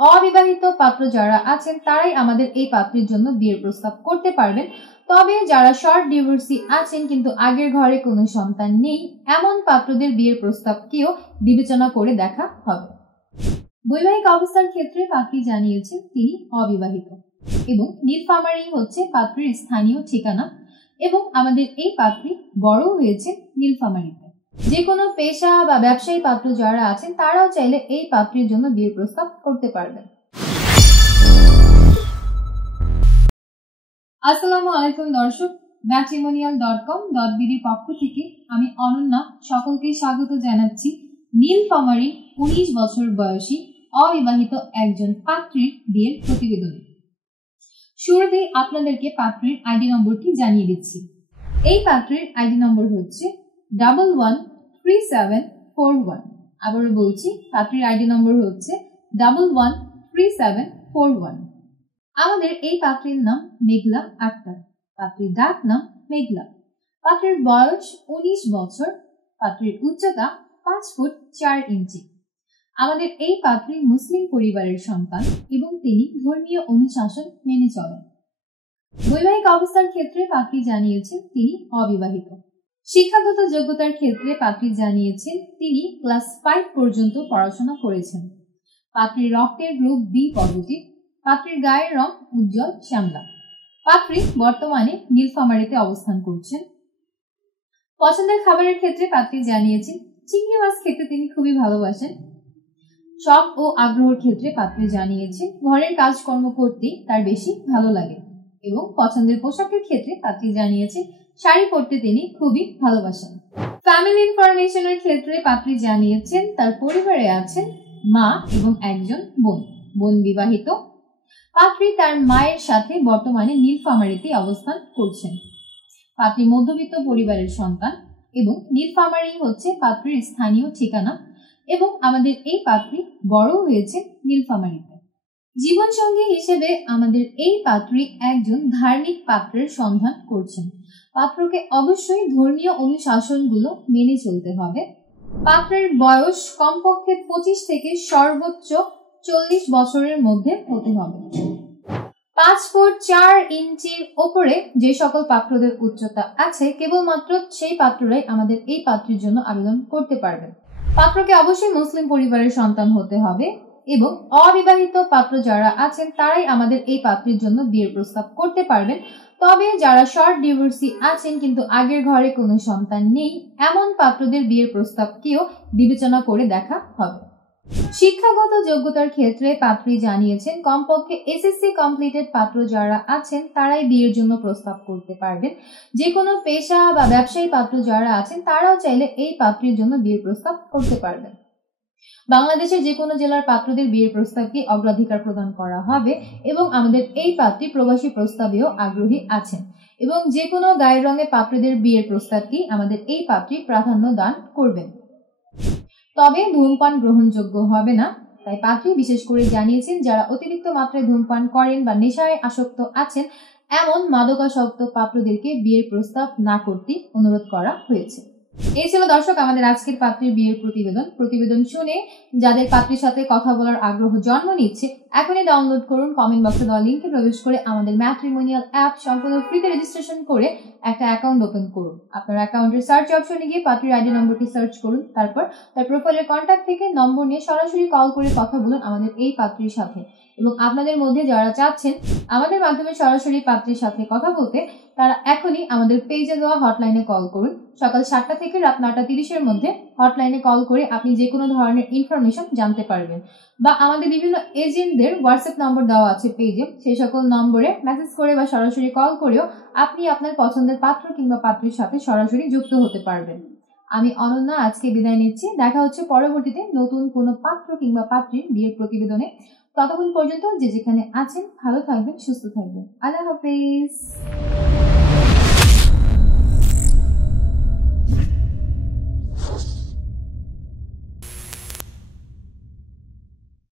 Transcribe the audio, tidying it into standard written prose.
অবিবাহিত পাত্র যারা আছেন তারাই আমাদের এই পাত্রের জন্য বিয়ের প্রস্তাব করতে পারবেন। তবে যারা শর্ট ডিভোর্সি আছেন কিন্তু আগের ঘরে কোনো সন্তান নেই, এমন পাত্রদের বিয়ের প্রস্তাবকেও বিবেচনা করে দেখা হবে। বৈবাহিক অবস্থার ক্ষেত্রে পাত্রী জানিয়েছেন তিনি অবিবাহিত এবং নীলফামারী হচ্ছে পাত্রীর স্থানীয় ঠিকানা এবং আমাদের এই পাত্রী বড় হয়েছে নীলফামারীতে। যে কোনো পেশা বা ব্যবসায়ী পাত্র যারা আছেন তারাও চাইলে এই পাত্রীর জন্য বিয়ের প্রস্তাব করতে পারবেন। আসসালামু আলাইকুম দর্শক, matrimonial.com.bd পক্ষ থেকে আমি অনন্যা সকলকে স্বাগত জানাচ্ছি নীলফামারী 19 বছর বয়সী অবিবাহিত একজন পাত্রীর বিয়ের প্রতিবেদনে। শুরুতেই আপনাদেরকে পাত্রীর আইডি নম্বরটি জানিয়ে দিচ্ছি। এই পাত্রীর আইডি নম্বর হচ্ছে 113741। আবারও বলছি, পাত্রীর আইডি নম্বর হচ্ছে 113741। আমাদের এই পাত্রীর নাম মেঘলা আক্তার, পাত্রীর ডাক নাম মেঘলা। পাত্রীর বয়স 19 বছর, পাত্রীর উচ্চতা 5 ফুট 4 ইঞ্চি। আমাদের এই পাত্রী মুসলিম পরিবারের সন্তান এবং তিনি ধর্মীয় অনুশাসন মেনে চলেন। বৈবাহিক অবস্থার ক্ষেত্রে পাত্রী জানিয়েছেন তিনি অবিবাহিত। শিক্ষাগত যোগ্যতার ক্ষেত্রে পাত্রী জানিয়েছেন তিনি ক্লাস 5 পর্যন্ত পড়াশোনা করেছেন। পাত্রীর রক্তের গ্রুপ বি পজিটিভ। পাত্রীর গায়ের রং উজ্জ্বল শ্যামলা। পাত্রী বর্তমানে নীলফামারীতে অবস্থান করছেন। পছন্দের খাবারের ক্ষেত্রে পাত্রী জানিয়েছেন চিংড়ি মাছ খেতে তিনি খুবই ভালোবাসেন। শখ ও আগ্রহের ক্ষেত্রে পাত্রী জানিয়েছেন ঘরের কাজকর্ম করতে তার বেশি ভালো লাগে এবং পছন্দের পোশাকের ক্ষেত্রে পাত্রী জানিয়েছেন শাড়ি পরতে তিনি খুবই ভালোবাসেন। ফ্যামিলি ইনফরমেশনের ক্ষেত্রে পাত্রী জানিয়েছেন তার পরিবারে আছেন মা এবং একজন বোন। বোন বিবাহিত। পাত্রী তার মায়ের সাথে বর্তমানে নীলফামারীতে অবস্থান করছেন। পাত্রী মধ্যবিত্ত পরিবারের সন্তান এবং নীলফামারী হচ্ছে পাত্রীর স্থানীয় ঠিকানা এবং আমাদের এই পাত্রী বড় হয়েছে নীলফামারীতে। জীবনসঙ্গী হিসেবে আমাদের এই পাত্রী একজন ধার্মিক পাত্রের সন্ধান করছেন। পাত্রকে অবশ্যই ধর্মীয় অনুশাসনগুলো মেনে চলতে হবে। পাত্রের বয়স কমপক্ষে 25 থেকে সর্বোচ্চ 40 বছরের মধ্যে হতে হবে। 5 ফুট 4 ইঞ্চির ওপরে যে সকল পাত্রদের উচ্চতা আছে কেবলমাত্র সেই পাত্ররাই আমাদের এই পাত্রীর জন্য আবেদন করতে পারবেন। পাত্রকে অবশ্যই মুসলিম পরিবারের সন্তান হতে হবে এবং অবিবাহিত পাত্র যারা আছেন তারাই আমাদের এই পাত্রীর জন্য বিয়ের প্রস্তাব করতে পারবেন। তবে যারা শর্ট ডিভোর্সি আছেন কিন্তু আগের ঘরে কোনো সন্তান নেই, এমন পাত্রদের বিয়ের প্রস্তাবকেও বিবেচনা করে দেখা হবে। শিক্ষাগত যোগ্যতার ক্ষেত্রে পাত্রী জানিয়েছেন কমপক্ষে এসএসসি কমপ্লিটেড পাত্র যারা আছেন তারাই বিয়ের জন্য প্রস্তাব করতে পারবেন। যে কোনো পেশা বা ব্যবসায়ী পাত্র যারা আছেন তারাও চাইলে এই পাত্রীর জন্য বিয়ের প্রস্তাব করতে পারবেন। বাংলাদেশের যে কোনো জেলার পাত্রদের বিয়ের প্রস্তাবকে অগ্রাধিকার প্রদান করা হবে এবং আমাদের এই পাত্রী প্রবাসী প্রস্তাবেও আগ্রহী আছেন এবং যে কোনো গায়ের রঙে পাত্রদের বিয়ের প্রস্তাবকে আমাদের এই পাত্রী প্রাধান্য দান করবেন। তবে ধূমপান গ্রহণযোগ্য হবে না, তাই পাত্রী বিশেষ করে জানিয়েছেন যারা অতিরিক্ত মাত্রায় ধূমপান করেন বা নেশায় আসক্ত আছেন এমন মাদকাসক্ত পাত্রদেরকে বিয়ের প্রস্তাব না করতে অনুরোধ করা হয়েছে। এই ছিল দর্শক আমাদের আজকের পাত্রীর বিয়ের প্রতিবেদন শুনে যাদের পাত্রীর সাথে কথা বলার আগ্রহ জন্ম নিচ্ছে এখনই ডাউনলোড করুন। কমেন্ট বক্সে দেওয়া লিংকে প্রবেশ করে আমাদের ম্যাট্রিমোনিয়াল অ্যাপ সম্পূর্ণ ফ্রিতে রেজিস্ট্রেশন করে একটা অ্যাকাউন্ট ওপেন করুন। আপনার অ্যাকাউন্টের সার্চ অপশনে গিয়ে পাত্রীর আইডি নম্বরটি সার্চ করুন, তারপর তার প্রোফাইলের কন্ট্যাক্ট থেকে নম্বর নিয়ে সরাসরি কল করে কথা বলুন আমাদের এই পাত্রীর সাথে। এবং আপনাদের মধ্যে যারা চাচ্ছেন আমাদের মাধ্যমে সরাসরি পাত্রীর সাথে কথা বলতে তারা এখনই আমাদের পেজে দেওয়া হটলাইনে কল করুন। সকাল 7টা থেকে রাত 9টা 30-এর মধ্যে হটলাইনে কল করে আপনি যে কোনো ধরনের ইনফরমেশন জানতে পারবেন বা আমাদের বিভিন্ন এজেন্টদের হোয়াটসঅ্যাপ নম্বর দেওয়া আছে পেজে, সেই সকল নম্বরে মেসেজ করে বা সরাসরি কল করেও আপনি আপনার পছন্দের পাত্র কিংবা পাত্রীর সাথে সরাসরি যুক্ত হতে পারবেন। আমি অনন্যা আজকে বিদায় নিচ্ছি। দেখা হচ্ছে পরবর্তীতে নতুন কোনো পাত্র কিংবা পাত্রীর বিয়ের প্রতিবেদনে। ততক্ষণ পর্যন্ত যে যেখানে আছেন ভালো থাকবেন, সুস্থ থাকবেন। আল্লাহ হাফেজ।